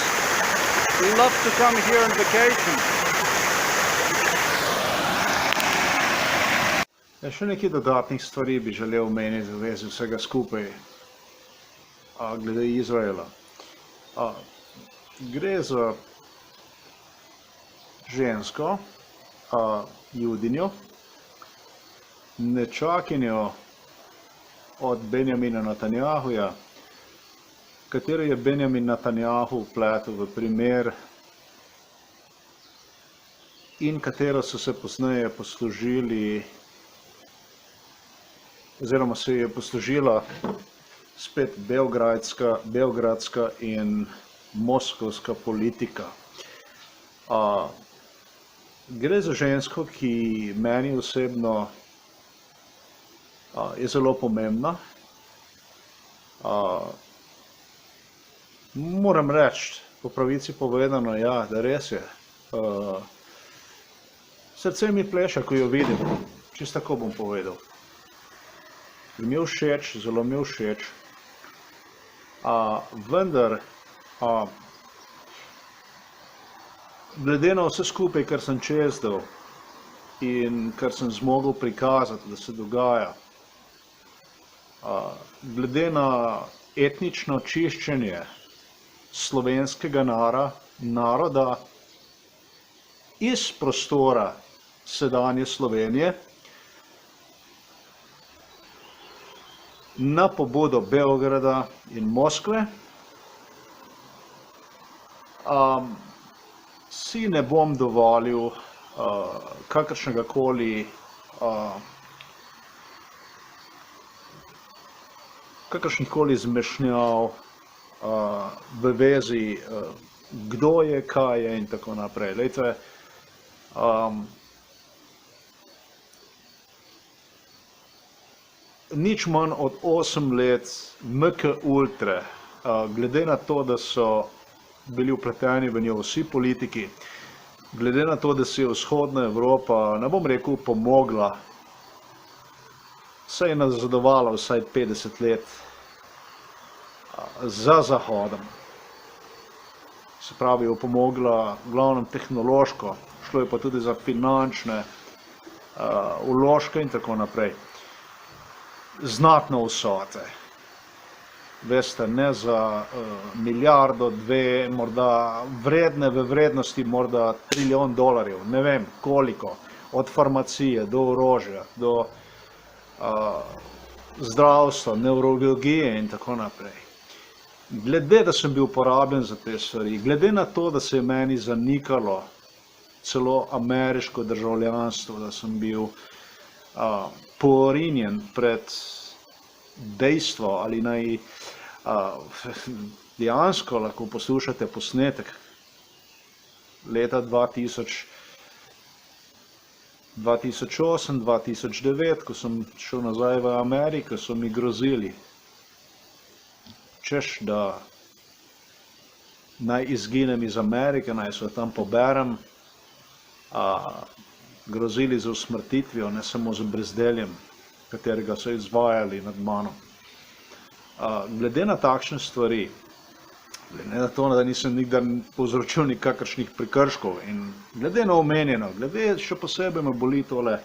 love to come here on vacation? Še nekaj dodatnih stvari bi želel omeniti v zvezi vsega skupaj glede Izraela. Gre za žensko, judinjo, nečakinjo od Benjamina Netanjahuja, katero je Benjamin Netanjahu vpletel v primer in katero so se posneje poslužili, oziroma se je poslužila spet beogradska in moskovska politika. Gre za žensko, ki meni osebno je zelo pomembna. Moram reči, po pravici povedano, ja, da res je. Srce mi pleše, ko jo vidim, čisto tako bom povedal. Mi je všeč, zelo mi je všeč. Vendar, glede na vse skupaj, kar sem čezdal in kar sem zmogel prikazati, da se dogaja, glede na etnično čiščenje slovenskega naroda iz prostora sedanje Slovenije na pobudo Beograda in Moskve, si ne bom dovolil kakršnegakoli zmešnjav v vezi, kdo je, kaj je in tako naprej. Lejte, nič manj od 8 let MK Ultre, glede na to, da so bili vpleteni v njo vsi politiki, glede na to, da si je vzhodna Evropa, ne bom rekel, pomogla, saj je nazadovala vsaj 50 let za Zahodom. Se pravi, je pomogla glavnem tehnološko, šlo je pa tudi za finančne vložke in tako naprej. Znatno vsote. Veste, ne za milijardo, dve, morda vredne v vrednosti morda $1 trilijon, ne vem koliko, od farmacije do orožja, do zdravstva, nevrologije in tako naprej. Glede, da sem bil uporabljen za te stvari, glede na to, da se je meni zanikalo celo ameriško državljanstvo, da sem bil porinjen pred dejstvo, ali naj dejansko lahko poslušate posnetek leta 2008-2009, ko sem šel nazaj v Ameriko, so mi grozili, češ, da naj izginem iz Amerike, naj se tam poberem, grozili z usmrtitvijo, ne samo z brezdeljem, katerega so izvajali nad mano. Glede na takšne stvari, glede na to, da nisem nikdar povzročil nikakršnih prekrškov in glede na omenjeno, glede še posebej me boli tele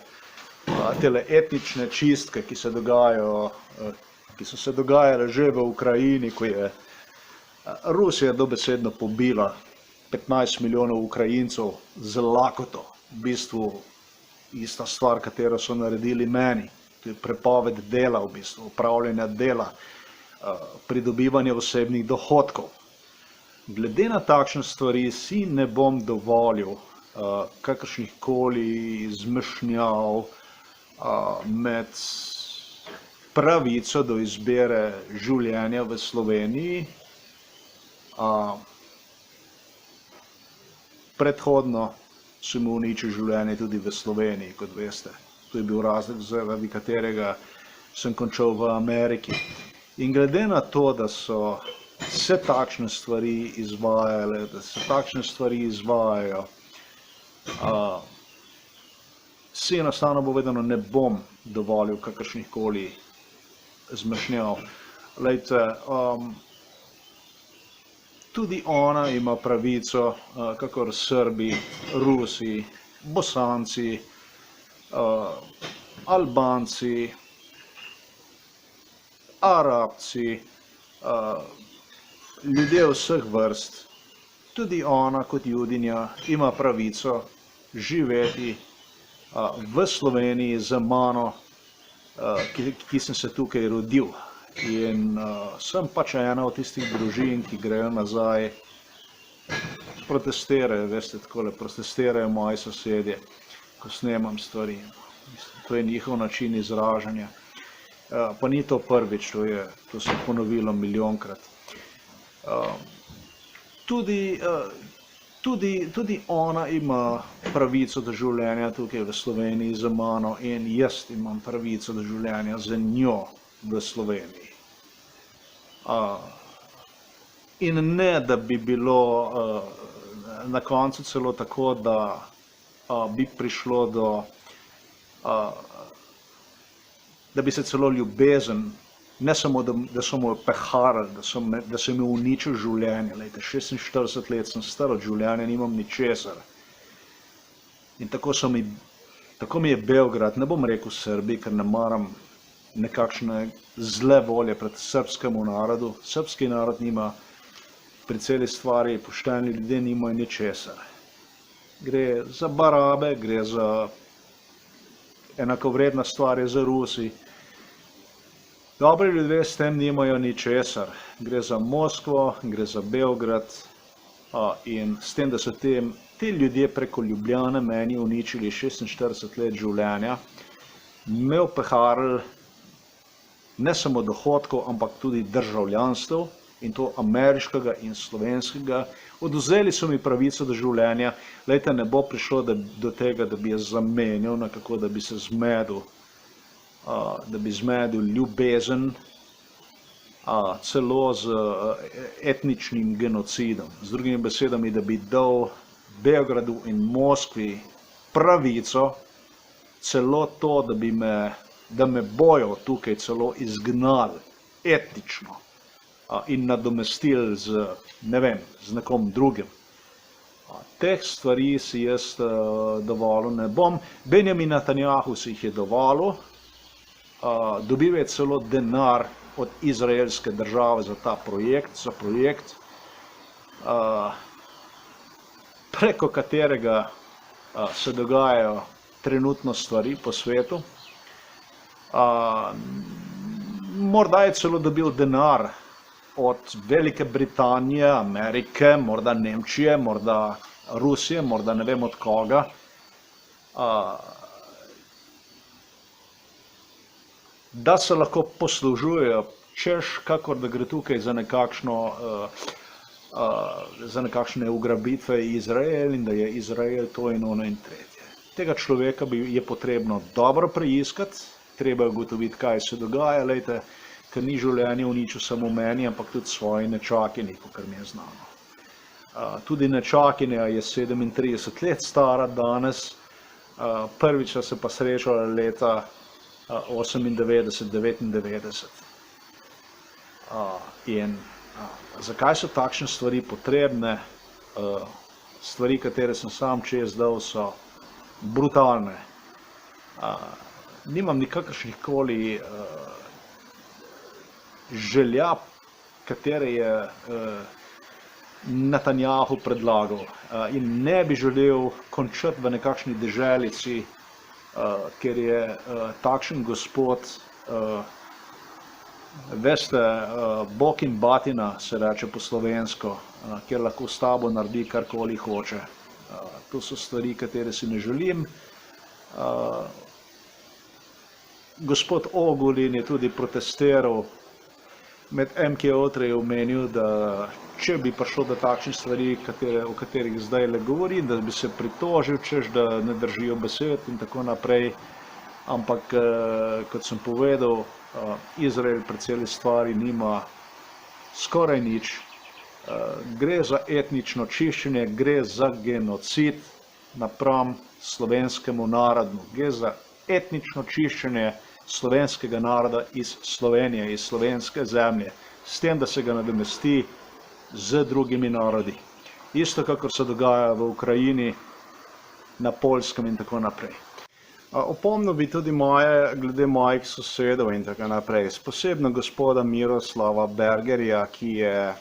etnične čistke, ki se dogajajo, ki so se dogajale že v Ukrajini, ko je Rusija dobesedno pobila 15 milijonov Ukrajincev z lakoto. V bistvu ista stvar, katero so naredili meni. To je prepoved dela, v bistvu, upravljanja dela, pridobivanje osebnih dohodkov. Glede na takšne stvari si ne bom dovolil kakršnihkoli zmešnjav med pravico do izbire življenja v Sloveniji. Predhodno sem uničil življenje tudi v Sloveniji, kot veste. To je bil razlog, zaradi katerega sem končal v Ameriki. In glede na to, da so se takšne stvari izvajale, da se takšne stvari izvajajo, si enostavno povedano ne bom dovolil kakršnihkoli zmešnjav. Lejte, tudi ona ima pravico, kakor Srbi, Rusi, Bosanci, Albanci, Arabci, ljudje vseh vrst, tudi ona kot Judinja ima pravico živeti v Sloveniji z mano, ki sem se tukaj rodil. In sem pač ena od tistih družin, ki grejo nazaj protestirajo, veste, takole, protestirajo moji sosedje, ko snemam stvari. To je njihov način izražanja. Pa ni to prvič, to se je ponovilo milijonkrat. Tudi ona ima pravico do življenja tukaj v Sloveniji za mano in jaz imam pravico do življenja za njo v Sloveniji. In ne, da bi bilo na koncu celo tako, da bi prišlo do, da bi se celo ljubezen, ne samo, da so me peharili, da so mi uničili življenje. Lejte, 46 let sem star od življenja, nimam ničesar. In tako mi je Beograd, ne bom rekel Srbiji, ker ne maram nekakšne zle volje proti srpskemu narodu. Srpski narod nima pri celi stvari, pošteni ljudje nimajo ničesar. Gre za barabe, gre za enakovredna stvar je za Rusi. Dobri ljudje s tem nimajo ničesar. Gre za Moskvo, gre za Beograd in s tem, da so ti ljudje preko Ljubljane meni uničili 46 let življenja, me opeharili ne samo dohodkov, ampak tudi državljanstv, in to ameriškega in slovenskega. Odvzeli so mi pravico do življenja. Lejte, ne bo prišlo do tega, da bi jaz zamenjal nekako, da bi se zmedel, da bi zmedel ljubezen, celo z etničnim genocidom. Z drugimi besedami, da bi dal Beogradu in Moskvi pravico, celo to, da me bojo tukaj celo izgnali etnično in nadomestili z, ne vem, z nekom drugim. Teh stvari si jaz dovolil ne bom. Benjamin Netanjahu si jih je dovolil, dobil je celo denar od izraelske države za ta projekt, preko katerega se dogajajo trenutno stvari po svetu. Morda je celo dobil denar od Velike Britanije, Amerike, morda Nemčije, morda Rusije, morda ne vem od koga. Da se lahko poslužujejo, češ kakor da gre tukaj za nekakšne ugrabitve Izrael in da je Izrael to in ono in tretje. Tega človeka je potrebno dobro preiskati, treba ugotoviti, kaj se dogaja, lejte, ker ni življenje uničil samo meni, ampak tudi svoji nečakini, kakor mi je znano. Tudi nečakinja je 37 let stara danes, prvič se pa srečala leta 98-99. In zakaj so takšne stvari potrebne? Stvari, katere sem sam čez dal, so brutalne. Nimam nikakršnih koli želja, katere je Netanjahu predlagal. In ne bi želel končati v nekakšni deželici, ker je takšen gospod, veste, bog in batina se reče po slovensko, kjer lahko s tabo naredi karkoli hoče. To so stvari, katere si ne želim. Gospod Ogulin je tudi protestiral med MKO3 je omenil, da če bi prišlo do takšnih stvari, o katerih zdaj le govorim, da bi se pritožil, češ da ne držijo besed in tako naprej. Ampak, kot sem povedal, Izrael pri celi stvari nima skoraj nič. Gre za etnično čiščenje, gre za genocid napram slovenskemu narodu. Gre za etnično čiščenje slovenskega naroda iz Slovenije, iz slovenske zemlje, s tem, da se ga nadomesti z drugimi narodi. Isto, kakor se dogaja v Ukrajini, na Poljskem in tako naprej. Opomnil bi tudi glede mojih sosedov in tako naprej, posebno gospoda Miroslava Bergerja, ki je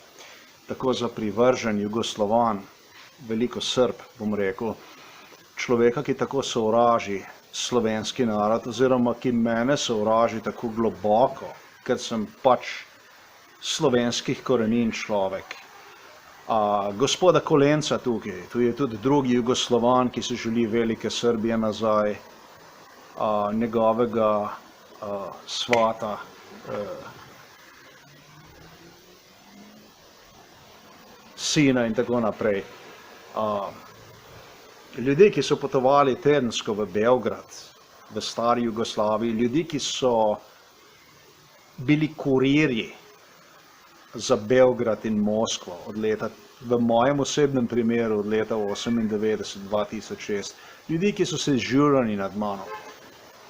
tako za privržen Jugoslovan, veliko Srb, bom rekel, človeka, ki tako sovraži slovenski narod, oziroma ki mene sovraži tako globoko, ker sem pač slovenskih korenin človek. Gospoda Kolenca tukaj, tu je tudi drugi Jugoslovan, ki se želi velike Srbije nazaj, njegovega svata, sina in tako naprej. Ljudje, ki so potovali tedensko v Beograd, v stari Jugoslaviji, ljudi, ki so bili kurirji za Beograd in Moskvo od leta, v mojem osebnem primeru od leta 1998-2006, ljudi, ki so se žurali nad mano.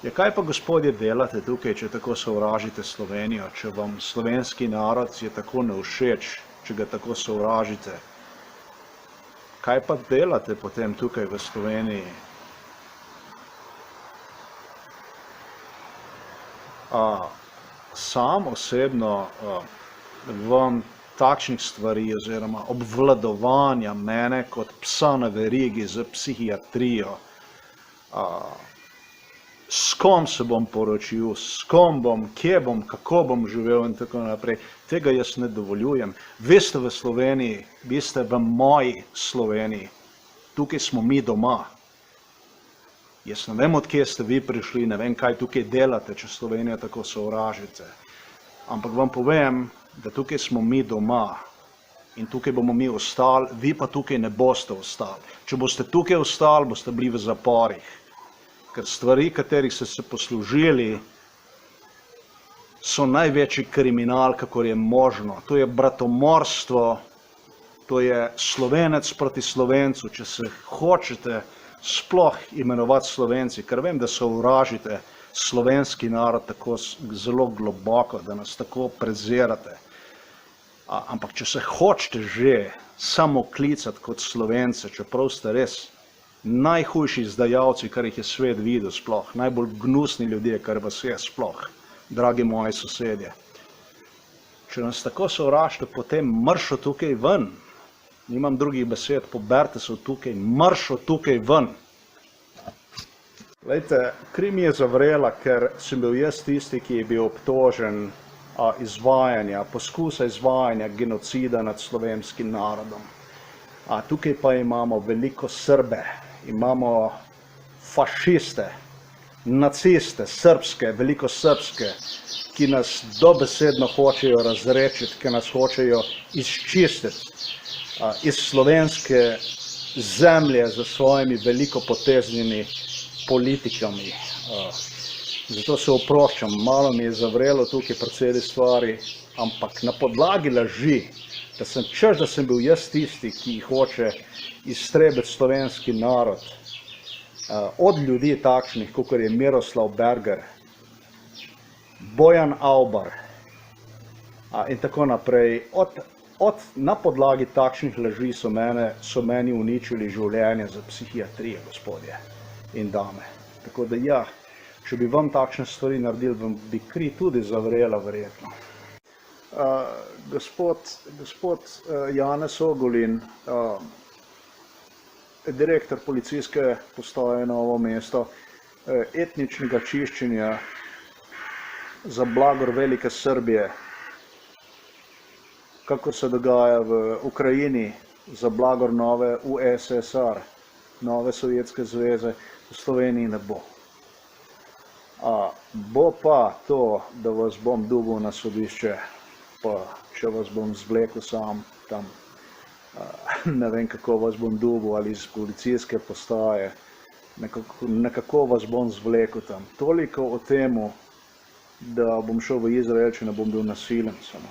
Ja, kaj pa, gospodje, delate tukaj, če tako sovražite Slovenijo, če vam slovenski narod je tako nevšeč, če ga tako sovražite? Kaj pa delate potem tukaj v Sloveniji? Sam osebno vam takšnih stvari oziroma obvladovanja mene kot psa na verigi z psihiatrijo, s kom se bom poročil, s kom bom, kje bom, kako bom živel in tako naprej, tega jaz ne dovoljujem. Vi ste v Sloveniji, vi ste v moji Sloveniji, tukaj smo mi doma. Jaz ne vem, odkje ste vi prišli, ne vem, kaj tukaj delate, če Slovenijo tako sovražite. Ampak vam povem, da tukaj smo mi doma in tukaj bomo mi ostali, vi pa tukaj ne boste ostali. Če boste tukaj ostali, boste bili v zaporih. Ker stvari, katerih ste se poslužili, so največji kriminal, kakor je možno. To je bratomorstvo, to je Slovenec proti Slovencu, če se hočete sploh imenovati Slovenci, ker vem, da sovražite slovenski narod tako zelo globoko, da nas tako prezirate. Ampak če se hočete že samo klicati kot Slovence, čeprav ste res najhujši izdajalci, kar jih je svet videl sploh, najbolj gnusni ljudje, kar vas je sploh, dragi moji sosedje. Če nas tako sovražite, potem mršo tukaj ven. Nimam drugih besed, poberte se tukaj, mršo tukaj ven. Glejte, kri mi je zavrela, ker sem bil jaz tisti, ki je bil obtožen poskusa izvajanja genocida nad slovenskim narodom. Tukaj pa imamo veliko Srbe, imamo fašiste, naciste, srbske, veliko srbske, ki nas dobesedno hočejo razrečiti, ki nas hočejo izčistiti iz slovenske zemlje za svojimi velikopoteznimi politikami. Zato se oproščam, malo mi je zavrelo tukaj precej stvari, ampak na podlagi laži, da sem bil jaz tisti, ki hoče iztrebiti slovenski narod, od ljudi takšnih, kot je Miroslav Berger, Bojan Avbar in tako naprej. Na podlagi takšnih laži so meni uničili življenje za psihiatrijo, gospodje in dame. Tako da ja, če bi vam takšne stvari naredili, vam bi kri tudi zavrela verjetno. Gospod Janez Ogulin, direktor policijske postaje Novo mesto, etničnega čiščenja za blagor velike Srbije, kakor se dogaja v Ukrajini za blagor nove USSR, nove Sovjetske zveze, v Sloveniji ne bo. Bo pa to, da vas bom dobil na sodišče, pa če vas bom zvlekel sam tam, ne vem, kako vas bom dobil, ali iz policijske postaje, nekako vas bom zvlekel tam. Toliko o temu, da bom šel v Izrael, če ne bom bil nasilen samo.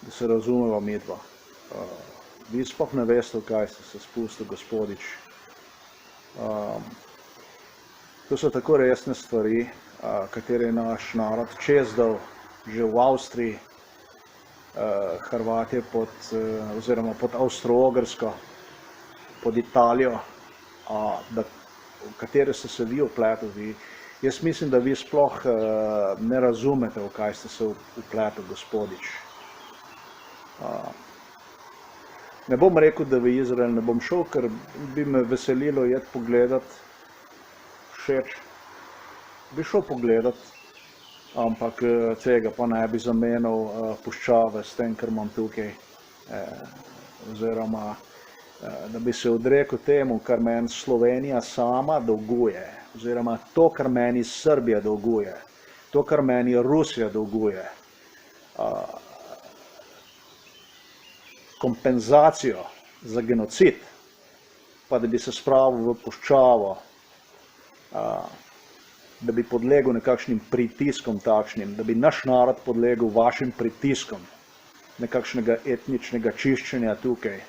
Da se razumeva midva. Vi sploh ne veste, v kaj ste se spustil, gospodič. To so tako resne stvari, katere je naš narod čezdal že v Avstriji, Hrvatje oziroma pod Avstro-Ogrsko, pod Italijo, v katere ste se vi vpletli. Jaz mislim, da vi sploh ne razumete, v kaj ste se vpletli, gospodič. Ne bom rekel, da v Izrael ne bom šel, ker bi me veselilo jeti pogledat, všeč. Bi šel pogledat, ampak tega pa ne bi zamenjal puščave s tem, kar imam tukaj. oziroma da bi se odrekel temu, kar meni Slovenija sama dolguje, oziroma to, kar meni Srbija dolguje, to, kar meni Rusija dolguje, kompenzacijo za genocid, pa da bi se spravil v puščavo, da bi podlegel nekakšnim pritiskom takšnim, da bi naš narod podlegel vašim pritiskom, nekakšnega etničnega čiščenja tukaj.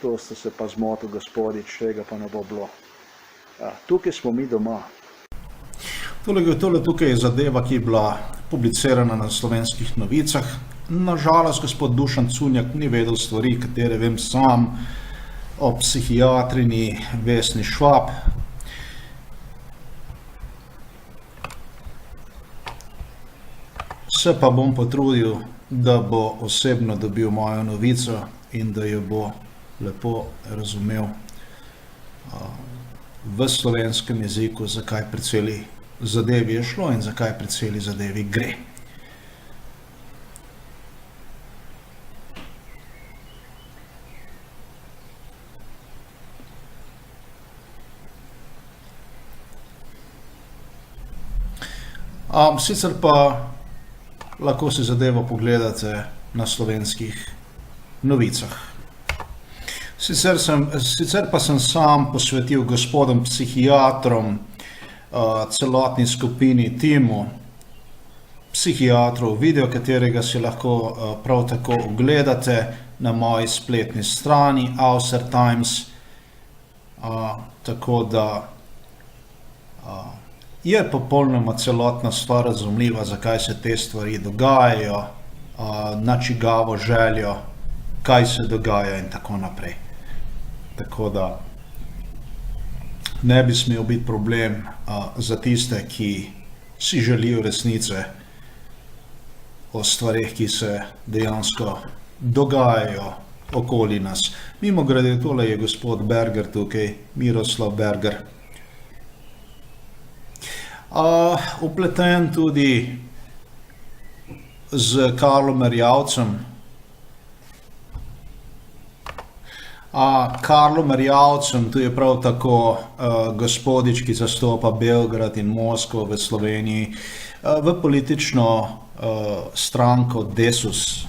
To ste se pa zmotil, gospodič, tega pa ne bo bilo. Tukaj smo mi doma. Tole tukaj je zadeva, ki je bila publicirana na Slovenskih novicah. Nažalost, gospod Dušan Cunjak ni vedel stvari, katere vem sam, o psihiatrini Vesni Švab. Se pa bom potrudil, da bo osebno dobil mojo novico in da jo bo lepo razumel v slovenskem jeziku, zakaj pri celi zadevi je šlo in zakaj pri celi zadevi gre. Sicer pa lahko si zadevo pogledate na Slovenskih novicah. Sicer pa sem sam posvetil gospodom psihiatrom, celotni skupini, timu psihiatrov, video katerega si lahko prav tako ogledate na moji spletni strani Auser Times, tako da je popolnoma celotna stvar razumljiva, zakaj se te stvari dogajajo, na čigavo željo, kaj se dogaja in tako naprej. Tako da ne bi smel biti problem za tiste, ki si želijo resnice o stvareh, ki se dejansko dogajajo okoli nas. Mimogrede, tole je gospod Berger tukaj, Miroslav Berger. Upleten tudi z Karlom Erjavcem. Karlo Merjavcem, tu je prav tako gospodič, ki zastopa Beograd in Moskvo v Sloveniji, v politično stranko Desus.